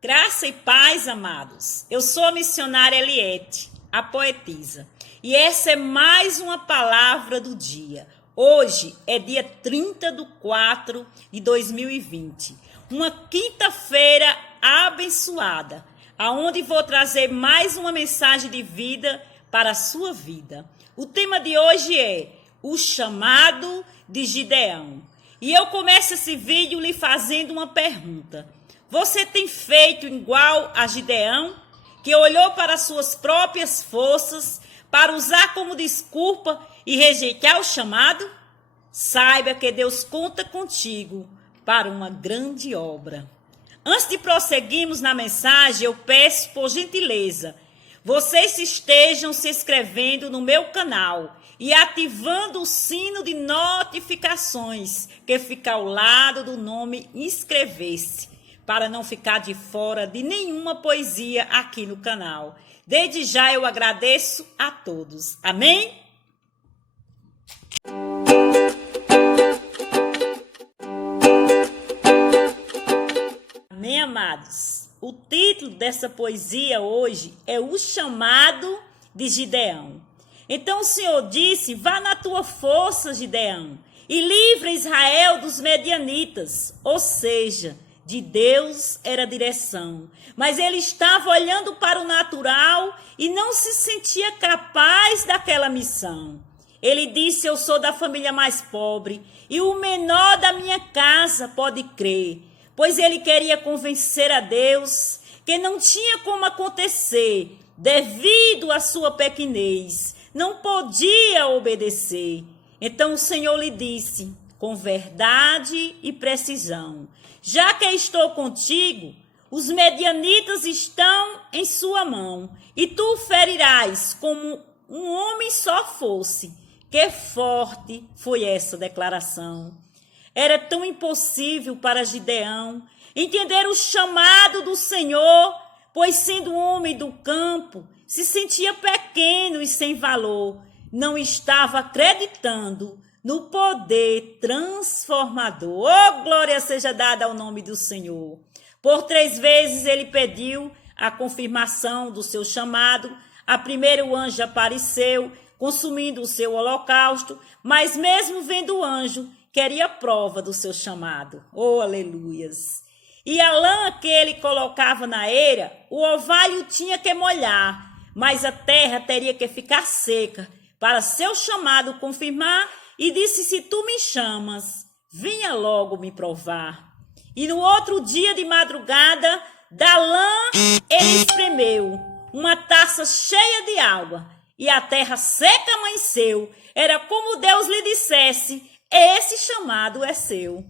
Graça e paz, amados. Eu sou a missionária Eliette, a poetisa. E essa é mais uma palavra do dia. Hoje é dia 30/4/2020. Uma quinta-feira abençoada, aonde vou trazer mais uma mensagem de vida para a sua vida. O tema de hoje é o chamado de Gideão. E eu começo esse vídeo lhe fazendo uma pergunta. Você tem feito igual a Gideão, que olhou para suas próprias forças para usar como desculpa e rejeitar o chamado? Saiba que Deus conta contigo para uma grande obra. Antes de prosseguirmos na mensagem, eu peço por gentileza, vocês estejam se inscrevendo no meu canal e ativando o sino de notificações que fica ao lado do nome inscrever-se, para não ficar de fora de nenhuma poesia aqui no canal. Desde já eu agradeço a todos. Amém? Amém, amados? O título dessa poesia hoje é O Chamado de Gideão. Então o Senhor disse, vá na tua força, Gideão, e livra Israel dos medianitas, ou seja, de Deus era a direção, mas ele estava olhando para o natural e não se sentia capaz daquela missão. Ele disse, eu sou da família mais pobre e o menor da minha casa, pode crer, pois ele queria convencer a Deus que não tinha como acontecer, devido à sua pequenez, não podia obedecer. Então o Senhor lhe disse, com verdade e precisão, já que estou contigo, os medianitas estão em sua mão, e tu ferirás como um homem só fosse. Que forte foi essa declaração. Era tão impossível para Gideão entender o chamado do Senhor, pois sendo homem do campo, se sentia pequeno e sem valor, não estava acreditando no poder transformador. Oh, glória seja dada ao nome do Senhor. Por 3 vezes ele pediu a confirmação do seu chamado. A primeira o anjo apareceu, consumindo o seu holocausto, mas mesmo vendo o anjo, queria prova do seu chamado. Oh, aleluias! E a lã que ele colocava na eira, o orvalho tinha que molhar, mas a terra teria que ficar seca, para seu chamado confirmar, e disse, se tu me chamas, venha logo me provar. E no outro dia de madrugada, da lã ele espremeu uma taça cheia de água, e a terra seca amanheceu. Era como Deus lhe dissesse, esse chamado é seu.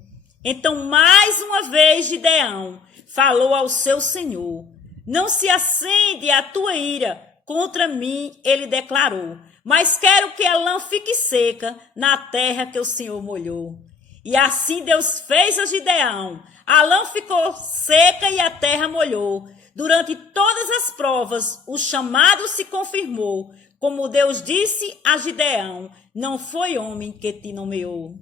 Então mais uma vez Gideão falou ao seu Senhor, não se acende a tua ira contra mim, ele declarou, mas quero que a lã fique seca na terra que o Senhor molhou. E assim Deus fez a Gideão. A lã ficou seca e a terra molhou. Durante todas as provas, o chamado se confirmou. Como Deus disse a Gideão, não foi homem que te nomeou.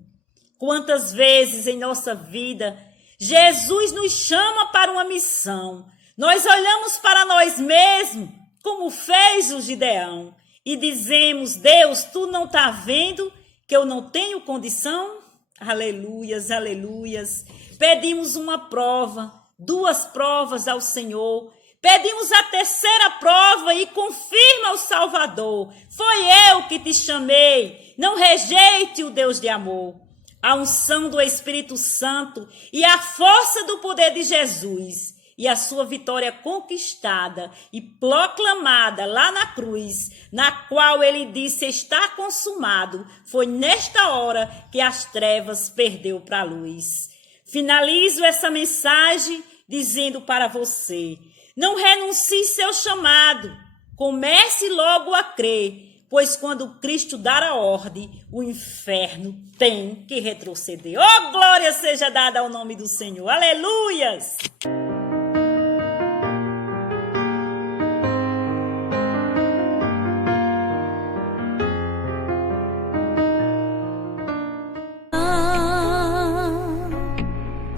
Quantas vezes em nossa vida, Jesus nos chama para uma missão. Nós olhamos para nós mesmos, como fez o Gideão. E dizemos, Deus, tu não está vendo que eu não tenho condição? Aleluias, aleluias. Pedimos uma prova, 2 provas ao Senhor. Pedimos a 3ª prova e confirma o Salvador. Foi eu que te chamei. Não rejeite o Deus de amor. A unção do Espírito Santo e a força do poder de Jesus. E a sua vitória conquistada e proclamada lá na cruz, na qual ele disse está consumado, foi nesta hora que as trevas perdeu para a luz. Finalizo essa mensagem dizendo para você, não renuncie seu chamado, comece logo a crer, pois quando Cristo dar a ordem, o inferno tem que retroceder. Oh, glória seja dada ao nome do Senhor. Aleluias!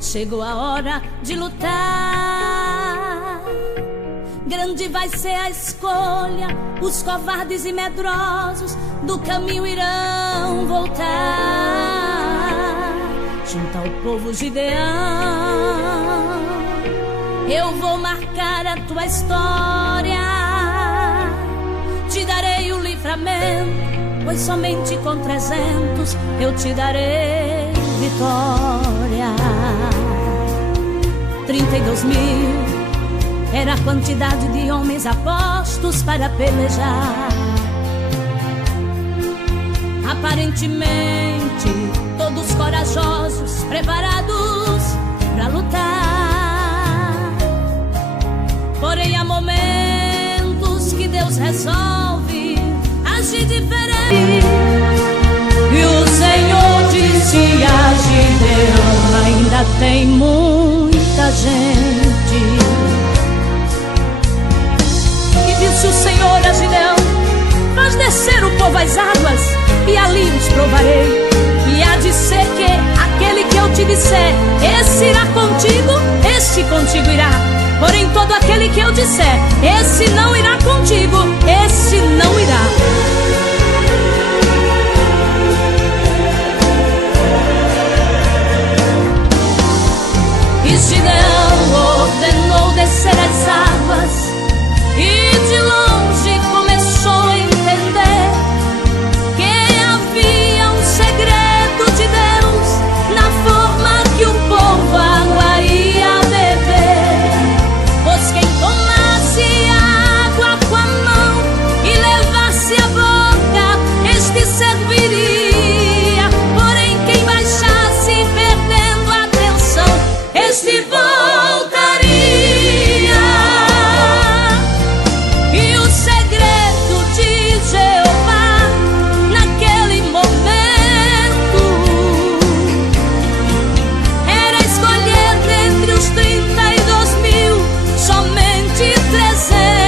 Chegou a hora de lutar. grande vai ser a escolha, os covardes e medrosos do caminho irão voltar. Junto ao povo Gideão, eu vou marcar a tua história. Te darei o livramento, pois somente com 300 eu te darei vitória. 32.000 era a quantidade de homens apostos para pelejar. Aparentemente todos corajosos, preparados para lutar. Porém há momentos que Deus resolve agir diferente. E o Senhor disse a Gideão: ainda tem muita gente. E disse o Senhor a Gideão: faz descer o povo às águas, e ali os provarei. E há de ser que aquele que eu te disser, esse irá contigo, este contigo irá. Porém todo aquele que eu disser, esse não irá contigo, esse não irá. E Gideão ordenou descer as águas, e de longe começou a entender que havia um segredo de Deus na forma que o povo água ia beber. Pois quem tomasse a água com a mão e levasse a boca, este serviria. Porém quem baixasse perdendo a atenção, este voltaria. E o segredo de Jeová naquele momento era escolher dentre os 32.000 somente 300.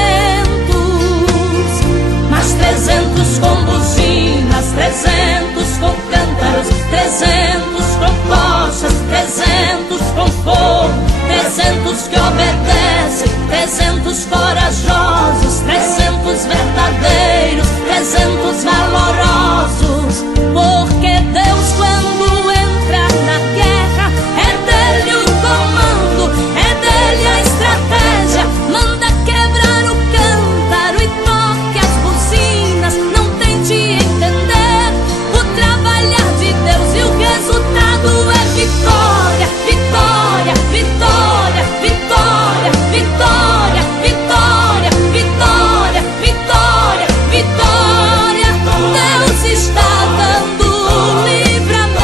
Mas 300 com buzinas, 300 com cântaros, 300 com tochas, 300 com fogo, 300 que obedecem, 300 corajosos, 300 verdadeiros, 300 valorosos. Porque Deus, quando entra na guerra, é dele o comando, é dele a estratégia. Manda quebrar o cântaro e toque as buzinas. Não tente entender o trabalhar de Deus, e o resultado é vitória, vitória, vitória, vitória, vitória, vitória, vitória, vitória, vitória. Deus está dando livramento,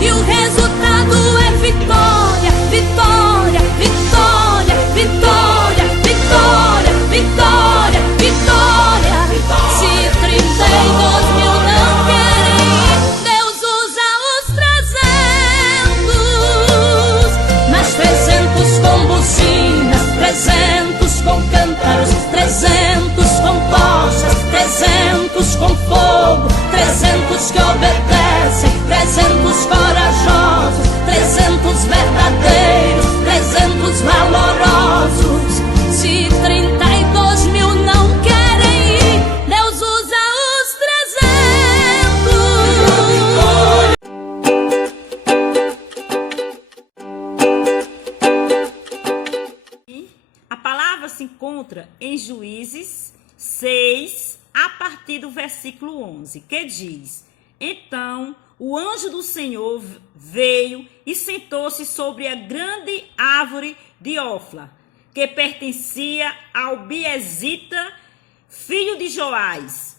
e o resultado é vitória, vitória, vitória, vitória, vitória, vitória, vitória. Se 32.000 não querem ir, Deus usa os 300. Mas 300 com buzinas, 300 com cântaros, 300 com tochas, 300 com fogo, 300 que obedecem, 300 corajosos, 300 verdadeiros, 300 valorosos. Se 32.000 não querem ir, Deus usa os 300. A palavra se encontra em Juízes 6, a partir do versículo 11, que diz: então o anjo do Senhor veio e sentou-se sobre a grande árvore de Ofra, que pertencia ao Biezita, filho de Joás.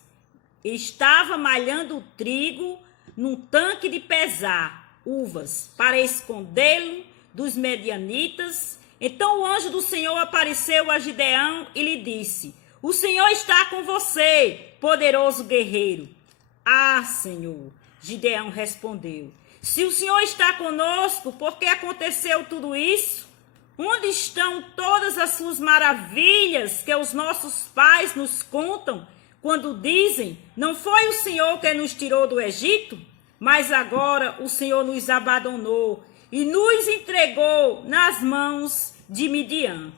Estava malhando o trigo num tanque de pesar uvas, para escondê-lo dos medianitas. Então o anjo do Senhor apareceu a Gideão e lhe disse: o Senhor está com você, poderoso guerreiro. Ah, Senhor, Gideão respondeu: se o Senhor está conosco, por que aconteceu tudo isso? Onde estão todas as suas maravilhas que os nossos pais nos contam, quando dizem: não foi o Senhor que nos tirou do Egito? Mas agora o Senhor nos abandonou e nos entregou nas mãos de Midian.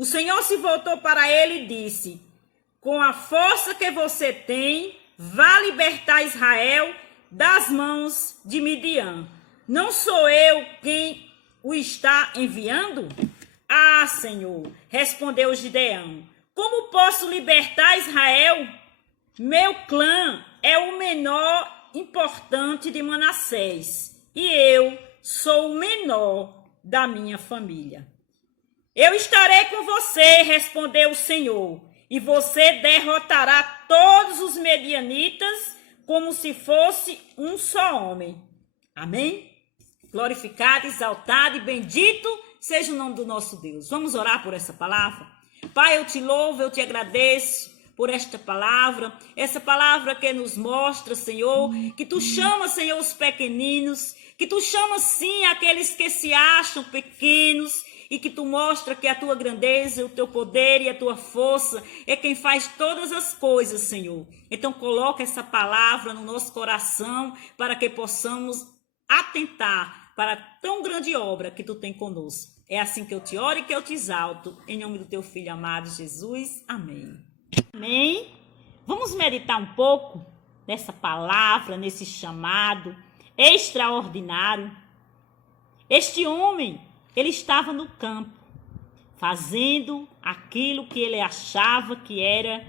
O Senhor se voltou para ele e disse: com a força que você tem, vá libertar Israel das mãos de Midian. Não sou eu quem o está enviando? Ah, Senhor, respondeu Gideão, como posso libertar Israel? Meu clã é o menor importante de Manassés, e eu sou o menor da minha família. Eu estarei com você, respondeu o Senhor, e você derrotará todos os medianitas como se fosse um só homem. Amém? Glorificado, exaltado e bendito seja o nome do nosso Deus. Vamos orar por essa palavra? Pai, eu te louvo, eu te agradeço por esta palavra, essa palavra que nos mostra, Senhor, que tu chamas, Senhor, os pequeninos, que tu chamas, sim, aqueles que se acham pequenos, e que tu mostra que a tua grandeza, o teu poder e a tua força é quem faz todas as coisas, Senhor. Então coloca essa palavra no nosso coração para que possamos atentar para a tão grande obra que tu tem conosco. É assim que eu te oro e que eu te exalto, em nome do teu Filho amado Jesus. Amém. Amém. Vamos meditar um pouco nessa palavra, nesse chamado extraordinário. Este homem, ele estava no campo, fazendo aquilo que ele achava que era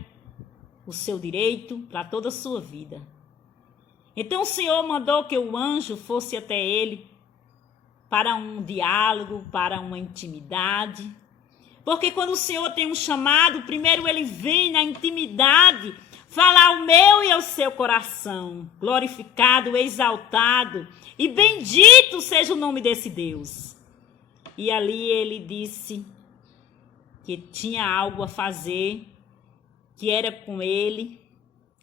o seu direito para toda a sua vida. Então o Senhor mandou que o anjo fosse até ele para um diálogo, para uma intimidade. Porque quando o Senhor tem um chamado, primeiro ele vem na intimidade falar ao meu e ao seu coração. Glorificado, exaltado e bendito seja o nome desse Deus. E ali ele disse que tinha algo a fazer, que era com ele.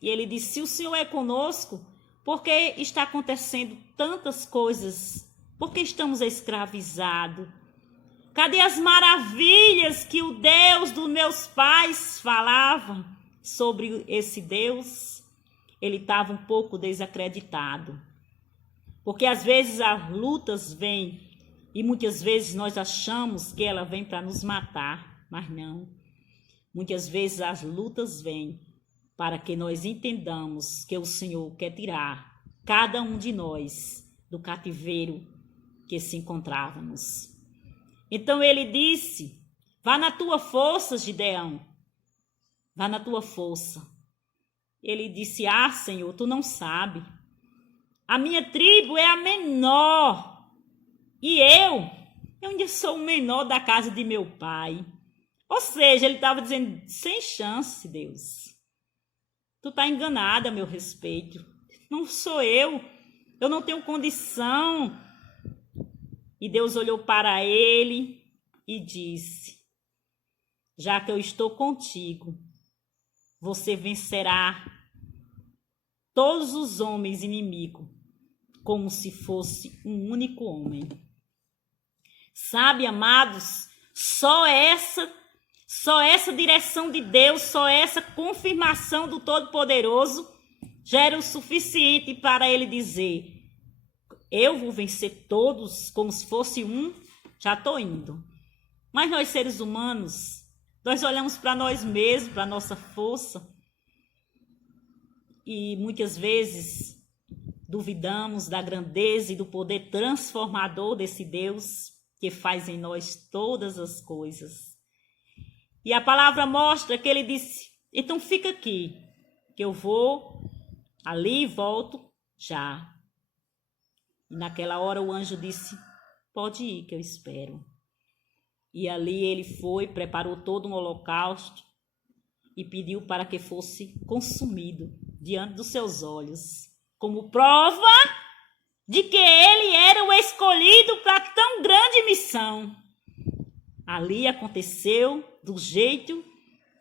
E ele disse: se o Senhor é conosco, por que está acontecendo tantas coisas? Por que estamos escravizados? Cadê as maravilhas que o Deus dos meus pais falava sobre esse Deus? Ele estava um pouco desacreditado. Porque às vezes as lutas vêm e muitas vezes nós achamos que ela vem para nos matar, mas não. Muitas vezes as lutas vêm para que nós entendamos que o Senhor quer tirar cada um de nós do cativeiro que se encontrávamos. Então ele disse: vá na tua força, Gideão, vá na tua força. Ele disse: ah, Senhor, tu não sabe, a minha tribo é a menor, e eu ainda sou o menor da casa de meu pai. Ou seja, ele estava dizendo: sem chance, Deus, tu está enganada a meu respeito, não sou eu não tenho condição. E Deus olhou para ele e disse: já que eu estou contigo, você vencerá todos os homens inimigos, como se fosse um único homem. Sabe, amados, só essa direção de Deus, só essa confirmação do Todo-Poderoso já era o suficiente para ele dizer: eu vou vencer todos como se fosse um, já estou indo. Mas nós, seres humanos, nós olhamos para nós mesmos, para a nossa força, e muitas vezes duvidamos da grandeza e do poder transformador desse Deus que faz em nós todas as coisas. E a palavra mostra que ele disse: então fica aqui, que eu vou ali e volto já. E naquela hora o anjo disse: pode ir que eu espero. E ali ele foi, preparou todo um holocausto e pediu para que fosse consumido diante dos seus olhos, como prova de que ele era o escolhido para tão grande missão. Ali aconteceu do jeito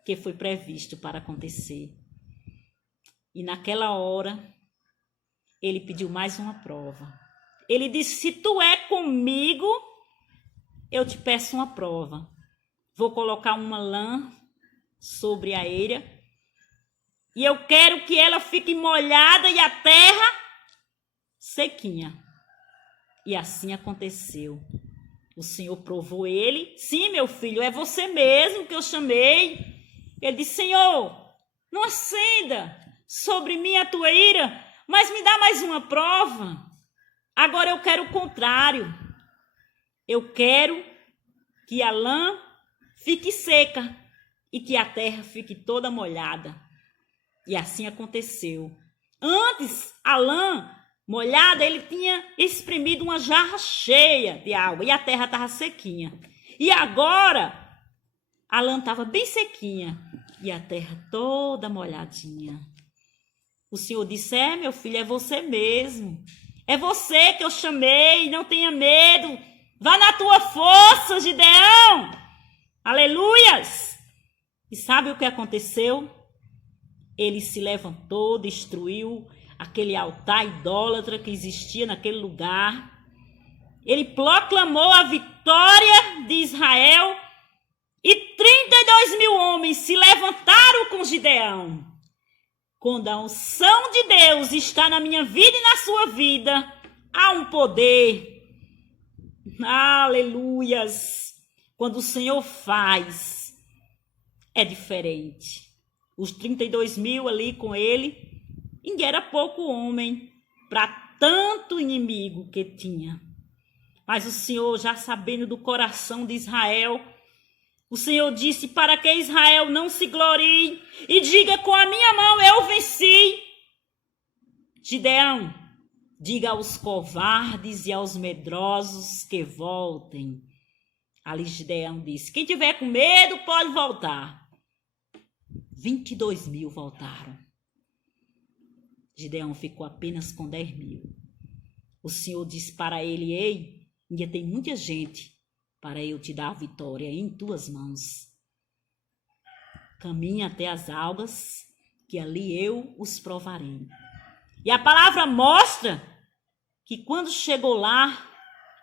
que foi previsto para acontecer. E naquela hora ele pediu mais uma prova. Ele disse: se tu é comigo, eu te peço uma prova. Vou colocar uma lã sobre a eira e eu quero que ela fique molhada e a terra sequinha. E assim aconteceu. O Senhor provou ele. Sim, meu filho, é você mesmo que eu chamei. Ele disse, Senhor, não acenda sobre mim a tua ira, mas me dá mais uma prova. Agora eu quero o contrário. Eu quero que a lã fique seca e que a terra fique toda molhada. E assim aconteceu. Antes, a lã molhada, ele tinha espremido uma jarra cheia de água e a terra estava sequinha. E agora, a lã estava bem sequinha e a terra toda molhadinha. O Senhor disse, meu filho, é você mesmo. É você que eu chamei, não tenha medo. Vá na tua força, Gideão. Aleluias! E sabe o que aconteceu? Ele se levantou, destruiu aquele altar idólatra que existia naquele lugar. Ele proclamou a vitória de Israel e 32.000 homens se levantaram com Gideão. Quando a unção de Deus está na minha vida e na sua vida, há um poder. Aleluias! Quando o Senhor faz, é diferente. Os 32.000 ali com ele, ninguém era pouco homem para tanto inimigo que tinha. Mas o Senhor, já sabendo do coração de Israel, o Senhor disse, para que Israel não se glorie e diga, com a minha mão eu venci. Gideão, diga aos covardes e aos medrosos que voltem. Ali Gideão disse, quem tiver com medo pode voltar. 22.000 voltaram. Gideão ficou apenas com 10.000. O Senhor disse para ele, ei, ainda tem muita gente para eu te dar a vitória em tuas mãos. Caminha até as algas, que ali eu os provarei. E a palavra mostra que quando chegou lá,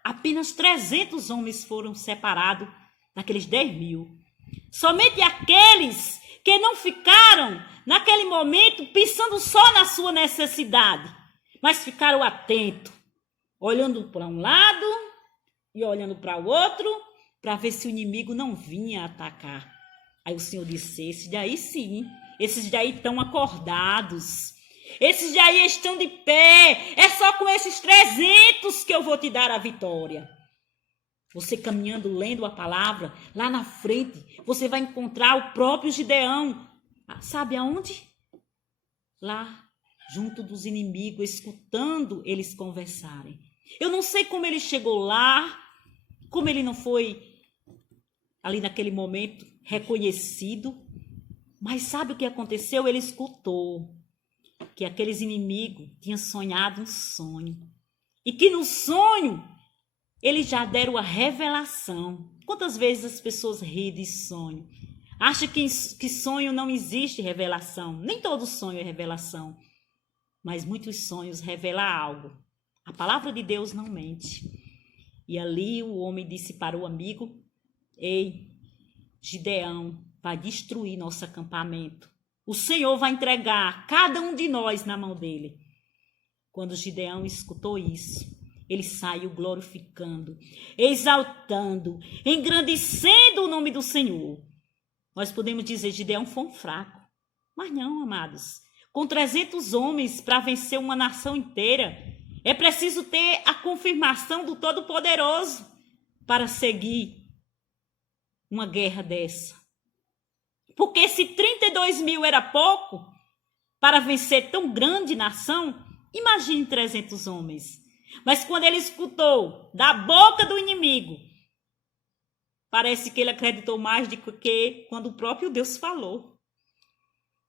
apenas 300 homens foram separados daqueles 10.000. Somente aqueles que não ficaram naquele momento pensando só na sua necessidade, mas ficaram atentos, olhando para um lado e olhando para o outro, para ver se o inimigo não vinha atacar. Aí o Senhor disse, esses daí sim, esses daí estão acordados, esses daí estão de pé, é só com esses 300 que eu vou te dar a vitória. Você caminhando, lendo a palavra, lá na frente, você vai encontrar o próprio Gideão. Sabe aonde? Lá, junto dos inimigos, escutando eles conversarem. Eu não sei como ele chegou lá, como ele não foi, ali naquele momento, reconhecido. Mas sabe o que aconteceu? Ele escutou que aqueles inimigos tinham sonhado um sonho. E que no sonho, eles já deram a revelação. Quantas vezes as pessoas riem de sonho? Acham que sonho não existe revelação. Nem todo sonho é revelação. Mas muitos sonhos revelam algo. A palavra de Deus não mente. E ali o homem disse para o amigo, ei, Gideão vai destruir nosso acampamento. O Senhor vai entregar cada um de nós na mão dele. Quando Gideão escutou isso, ele saiu glorificando, exaltando, engrandecendo o nome do Senhor. Nós podemos dizer, Gideão foi um fraco. Mas não, amados. Com 300 homens para vencer uma nação inteira, é preciso ter a confirmação do Todo-Poderoso para seguir uma guerra dessa. Porque se 32.000 era pouco para vencer tão grande nação, imagine 300 homens. Mas quando ele escutou da boca do inimigo, parece que ele acreditou mais do que quando o próprio Deus falou.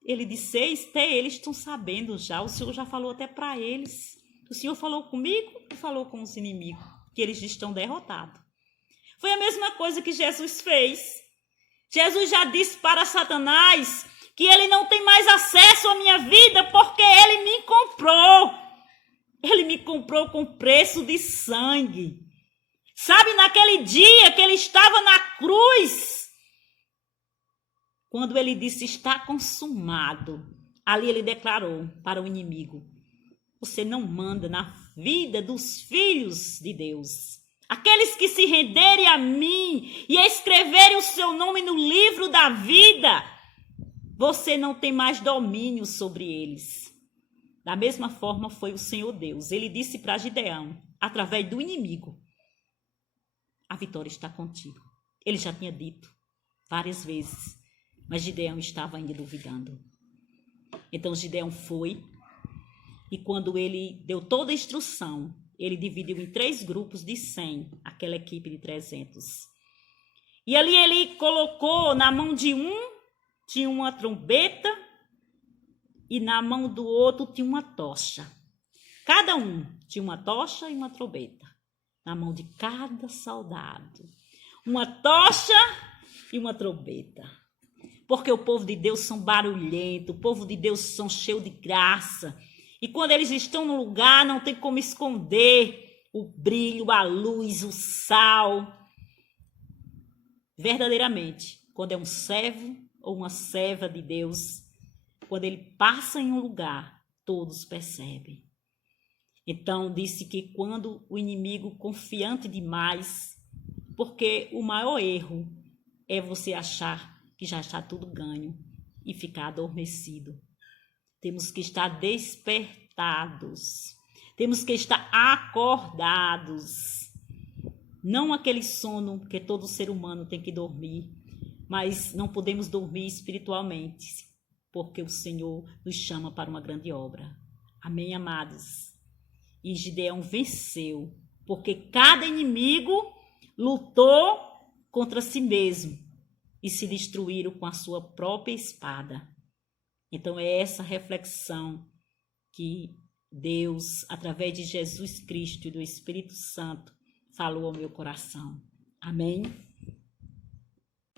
Ele disse, até eles estão sabendo já, o Senhor já falou até para eles. O Senhor falou comigo e falou com os inimigos, que eles estão derrotados. Foi a mesma coisa que Jesus fez. Jesus já disse para Satanás que ele não tem mais acesso à minha vida porque ele me comprou. Ele me comprou com preço de sangue. Sabe, naquele dia que ele estava na cruz, quando ele disse, está consumado, ali ele declarou para o inimigo, você não manda na vida dos filhos de Deus. Aqueles que se renderem a mim e escreverem o seu nome no livro da vida, você não tem mais domínio sobre eles. Da mesma forma foi o Senhor Deus. Ele disse para Gideão, através do inimigo, a vitória está contigo. Ele já tinha dito várias vezes, mas Gideão estava ainda duvidando. Então Gideão foi, e quando ele deu toda a instrução, ele dividiu em 3 grupos de 100, aquela equipe de 300. E ali ele colocou na mão de um, tinha uma trombeta, e na mão do outro tinha uma tocha. Cada um tinha uma tocha e uma trombeta. Na mão de cada soldado. Uma tocha e uma trombeta. Porque o povo de Deus são barulhentos, o povo de Deus são cheios de graça. E quando eles estão no lugar, não tem como esconder o brilho, a luz, o sal. Verdadeiramente, quando é um servo ou uma serva de Deus, quando ele passa em um lugar, todos percebem. Então, disse que quando o inimigo confiante demais, porque o maior erro é você achar que já está tudo ganho e ficar adormecido. Temos que estar despertados. Temos que estar acordados. Não aquele sono que todo ser humano tem que dormir, mas não podemos dormir espiritualmente, porque o Senhor nos chama para uma grande obra. Amém, amados? E Gideão venceu, porque cada inimigo lutou contra si mesmo e se destruíram com a sua própria espada. Então é essa reflexão que Deus, através de Jesus Cristo e do Espírito Santo, falou ao meu coração. Amém?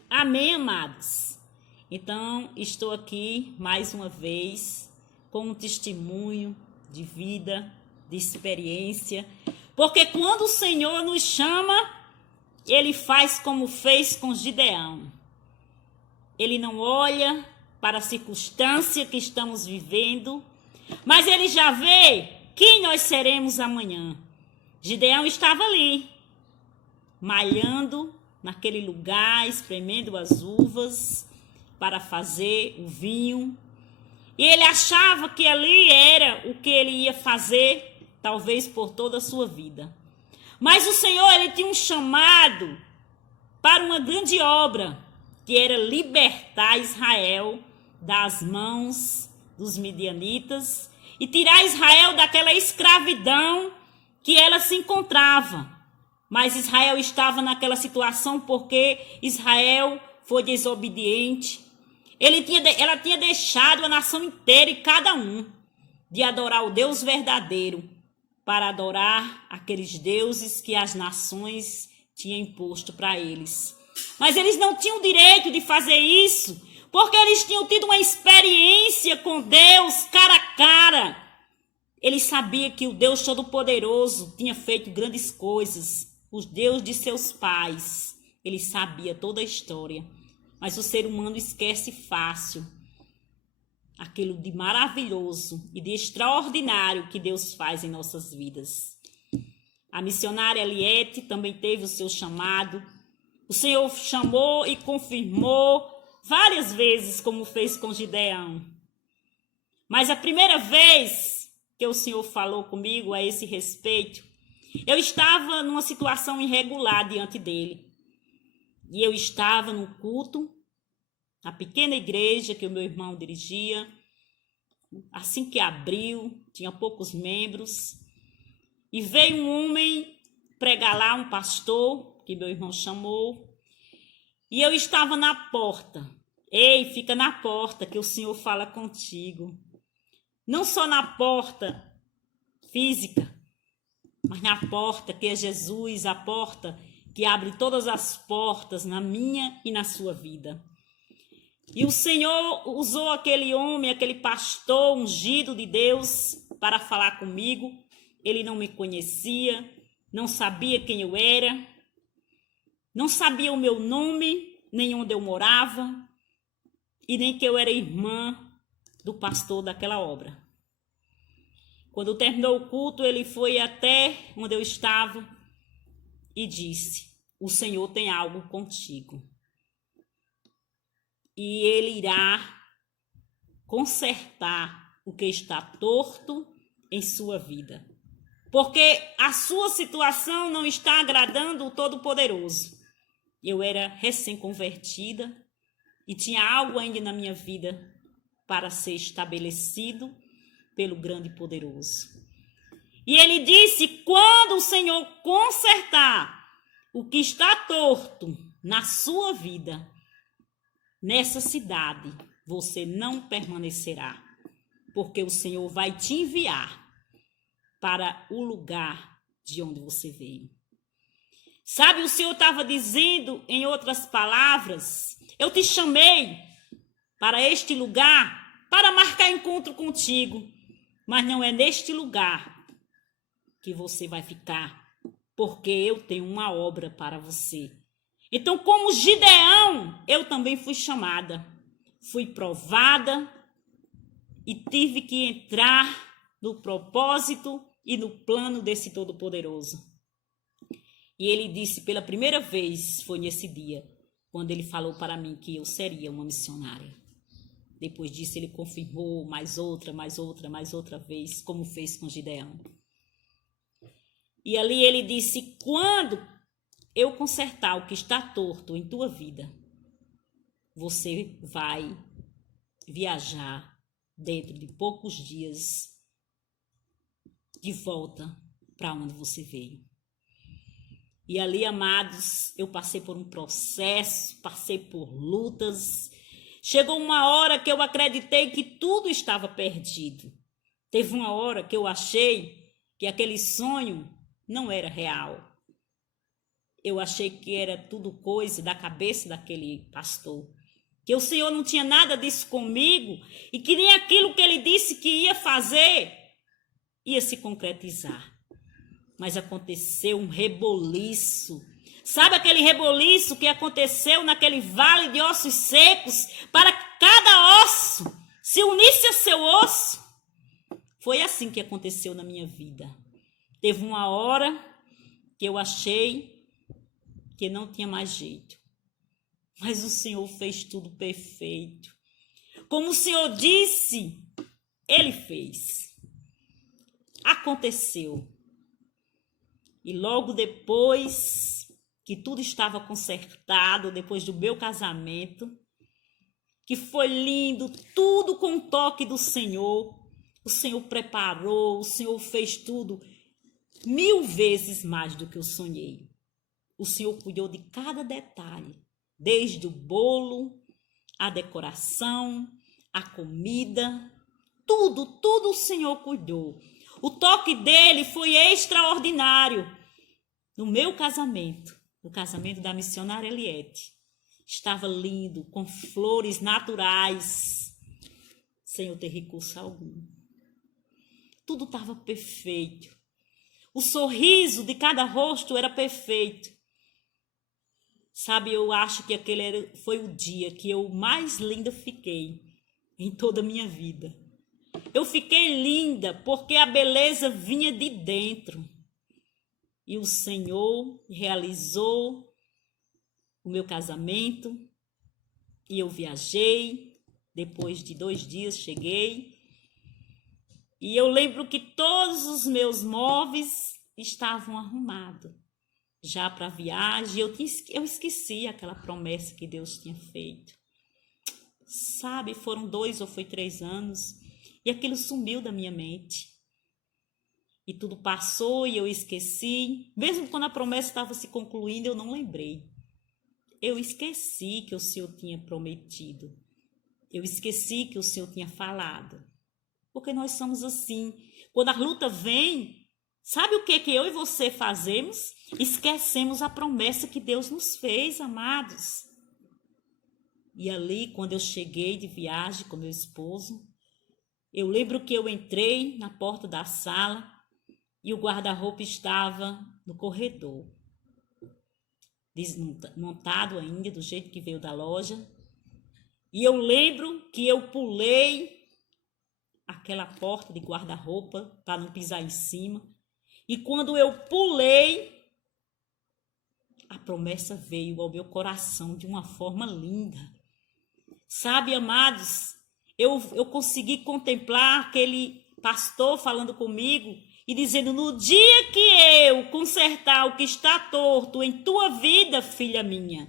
Amém, amados? Então, estou aqui mais uma vez com um testemunho de vida, de experiência, porque quando o Senhor nos chama, Ele faz como fez com Gideão. Ele não olha para a circunstância que estamos vivendo, mas Ele já vê quem nós seremos amanhã. Gideão estava ali, malhando naquele lugar, espremendo as uvas para fazer o vinho. E ele achava que ali era o que ele ia fazer, talvez por toda a sua vida. Mas o Senhor, ele tinha um chamado para uma grande obra, que era libertar Israel das mãos dos midianitas e tirar Israel daquela escravidão que ela se encontrava. Mas Israel estava naquela situação porque Israel foi desobediente. Ela tinha deixado a nação inteira e cada um de adorar o Deus verdadeiro para adorar aqueles deuses que as nações tinham imposto para eles. Mas eles não tinham direito de fazer isso, porque eles tinham tido uma experiência com Deus cara a cara. Eles sabiam que o Deus Todo-Poderoso tinha feito grandes coisas, o Deus de seus pais. Ele sabia toda a história, mas o ser humano esquece fácil aquilo de maravilhoso e de extraordinário que Deus faz em nossas vidas. A missionária Eliette também teve o seu chamado. O Senhor chamou e confirmou várias vezes, como fez com Gideão. Mas a primeira vez que o Senhor falou comigo a esse respeito, eu estava numa situação irregular diante dele. E eu estava no culto, na pequena igreja que o meu irmão dirigia. Assim que abriu, tinha poucos membros. E veio um homem pregar lá, um pastor, que meu irmão chamou. E eu estava na porta. Ei, fica na porta que o Senhor fala contigo. Não só na porta física, mas na porta que é Jesus, a porta que abre todas as portas na minha e na sua vida. E o Senhor usou aquele homem, aquele pastor ungido de Deus para falar comigo. Ele não me conhecia, não sabia quem eu era, não sabia o meu nome, nem onde eu morava, e nem que eu era irmã do pastor daquela obra. Quando terminou o culto, ele foi até onde eu estava e disse: o Senhor tem algo contigo. E Ele irá consertar o que está torto em sua vida. Porque a sua situação não está agradando o Todo-Poderoso. Eu era recém-convertida e tinha algo ainda na minha vida para ser estabelecido pelo grande e poderoso. E ele disse: quando o Senhor consertar o que está torto na sua vida, nessa cidade, você não permanecerá, porque o Senhor vai te enviar para o lugar de onde você veio. Sabe, o Senhor estava dizendo, em outras palavras: eu te chamei para este lugar para marcar encontro contigo, mas não é neste lugar que você vai ficar, porque eu tenho uma obra para você. Então, como Gideão, eu também fui chamada, fui provada e tive que entrar no propósito e no plano desse Todo-Poderoso. E ele disse pela primeira vez, foi nesse dia, quando ele falou para mim que eu seria uma missionária. Depois disso ele confirmou mais outra vez, como fez com Gideão. E ali ele disse: quando eu consertar o que está torto em tua vida, você vai viajar dentro de poucos dias de volta para onde você veio. E ali, amados, eu passei por um processo, passei por lutas. Chegou uma hora que eu acreditei que tudo estava perdido. Teve uma hora que eu achei que aquele sonho não era real. Eu achei que era tudo coisa da cabeça daquele pastor. Que o Senhor não tinha nada disso comigo e que nem aquilo que ele disse que ia fazer ia se concretizar. Mas aconteceu um reboliço. Sabe aquele reboliço que aconteceu naquele vale de ossos secos, para que cada osso se unisse a seu osso? Foi assim que aconteceu na minha vida. Teve uma hora que eu achei que não tinha mais jeito. Mas o Senhor fez tudo perfeito. Como o Senhor disse, Ele fez. Aconteceu. E logo depois que tudo estava consertado, depois do meu casamento, que foi lindo, tudo com o toque do Senhor, o Senhor preparou, o Senhor fez tudo 1000 vezes mais do que eu sonhei. O Senhor cuidou de cada detalhe, desde o bolo, a decoração, a comida, tudo o Senhor cuidou. O toque dele foi extraordinário. No meu casamento, no casamento da missionária Eliette, estava lindo, com flores naturais, sem eu ter recurso algum. Tudo estava perfeito. O sorriso de cada rosto era perfeito. Sabe, eu acho que aquele foi o dia que eu mais linda fiquei em toda a minha vida. Eu fiquei linda porque a beleza vinha de dentro. E o Senhor realizou o meu casamento. E eu viajei. Depois de 2 dias cheguei. E eu lembro que todos os meus móveis estavam arrumados. Já para a viagem, eu esqueci aquela promessa que Deus tinha feito. Sabe, foram 2 ou foi 3 anos. E aquilo sumiu da minha mente. E tudo passou e eu esqueci. Mesmo quando a promessa estava se concluindo, eu não lembrei. Eu esqueci que o Senhor tinha prometido. Eu esqueci que o Senhor tinha falado. Porque nós somos assim. Quando a luta vem, sabe o que eu e você fazemos? Esquecemos a promessa que Deus nos fez, amados. E ali, quando eu cheguei de viagem com meu esposo, eu lembro que eu entrei na porta da sala e o guarda-roupa estava no corredor, desmontado ainda, do jeito que veio da loja. E eu lembro que eu pulei aquela porta de guarda-roupa para não pisar em cima. E quando eu pulei, a promessa veio ao meu coração de uma forma linda. Sabe, amados, eu consegui contemplar aquele pastor falando comigo e dizendo: no dia que eu consertar o que está torto em tua vida, filha minha,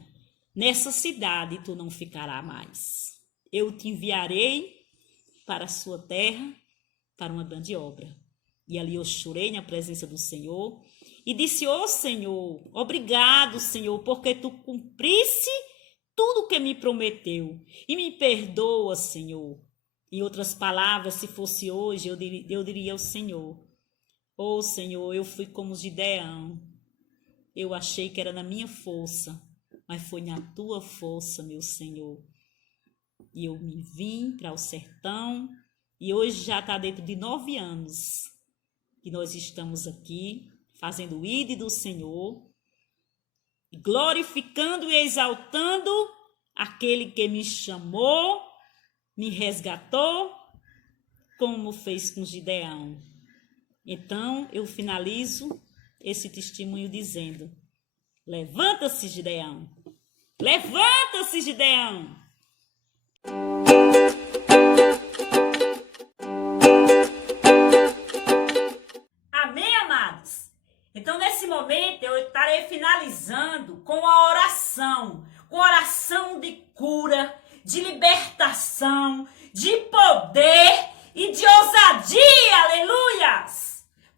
nessa cidade tu não ficarás mais. Eu te enviarei para a sua terra, para uma grande obra. E ali eu chorei na presença do Senhor e disse: ó Senhor, obrigado, Senhor, porque tu cumprisse tudo o que me prometeu. E me perdoa, Senhor. Em outras palavras, se fosse hoje, eu diria ao Senhor: ó Senhor, eu fui como Gideão. Eu achei que era na minha força, mas foi na tua força, meu Senhor. E eu me vim para o sertão, e hoje já está dentro de 9 anos que nós estamos aqui, fazendo o ID do Senhor, glorificando e exaltando aquele que me chamou, me resgatou, como fez com Gideão. Então, eu finalizo esse testemunho dizendo: levanta-se, Gideão! Levanta-se, Gideão! Amém, amados? Então, nesse momento, eu estarei finalizando com a oração de cura, de libertação, de poder e de ousadia, aleluias!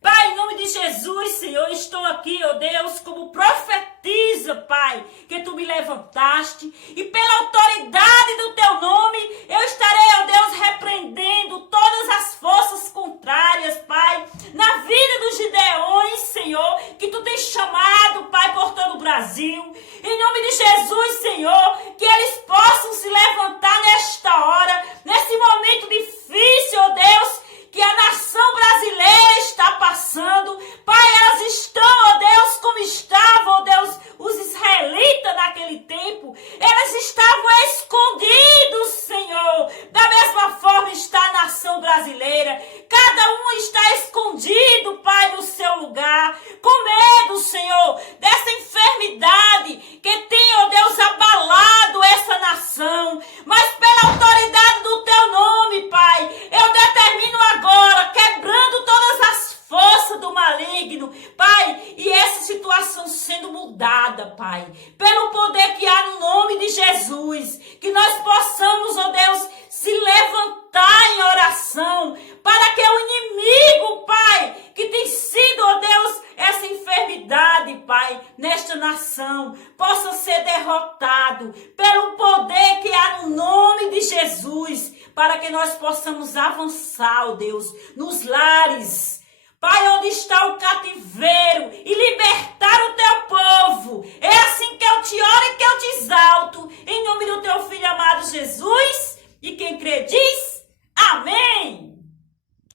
Pai, em nome de Jesus, Senhor, estou aqui, ó Deus, como profetiza, Pai, que Tu me levantaste, e pela autoridade do Teu nome, eu estarei, ó Deus, repreendendo todas as forças contrárias, Pai, na vida dos Gideões, Senhor, que Tu tens chamado, Pai, por todo o Brasil. Em nome de Jesus, Senhor, que eles possam se levantar nesta hora, nesse momento difícil, ó Deus, que a nação brasileira está passando. Pai, elas estão, ó Deus, como estavam, ó Deus, os israelitas naquele tempo. Elas estavam escondidos, Senhor. Da mesma forma está a nação brasileira. Cada um está escondido, Pai, no seu lugar, com medo, Senhor, dessa enfermidade que tem, ó Deus, abalado essa nação. Mas pela autoridade do Teu nome, Pai, eu determino agora, quebrando todas as forças do maligno, Pai, e essa situação sendo mudada, Pai, pelo poder que há no nome de Jesus, que nós possamos, ó Deus, se levantar em oração, para que o inimigo, Pai, que tem sido, ó Deus, essa enfermidade, Pai, nesta nação, possa ser derrotado pelo poder que há no nome de Jesus, para que nós possamos avançar, ó Deus, nos lares, Pai, onde está o cativeiro, e libertar o Teu povo. É assim que eu te oro e que eu te exalto, em nome do Teu Filho amado Jesus, e quem crê diz, amém.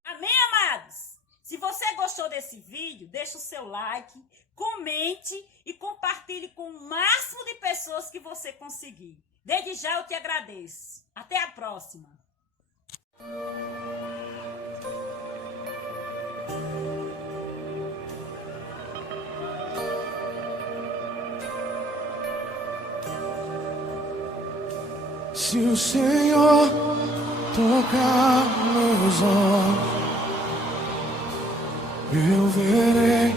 Amém, amados? Se você gostou desse vídeo, deixa o seu like, comente e compartilhe com o máximo de pessoas que você conseguir. Desde já eu te agradeço. Até a próxima. Se o Senhor tocar meus olhos, eu verei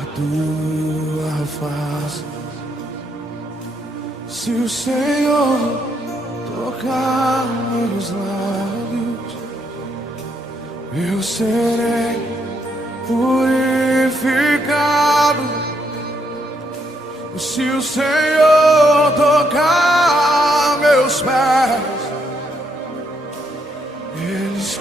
a Tua face. Se o Senhor tocar meus lábios, eu serei purificado. Se o Senhor tocar meus pés, eles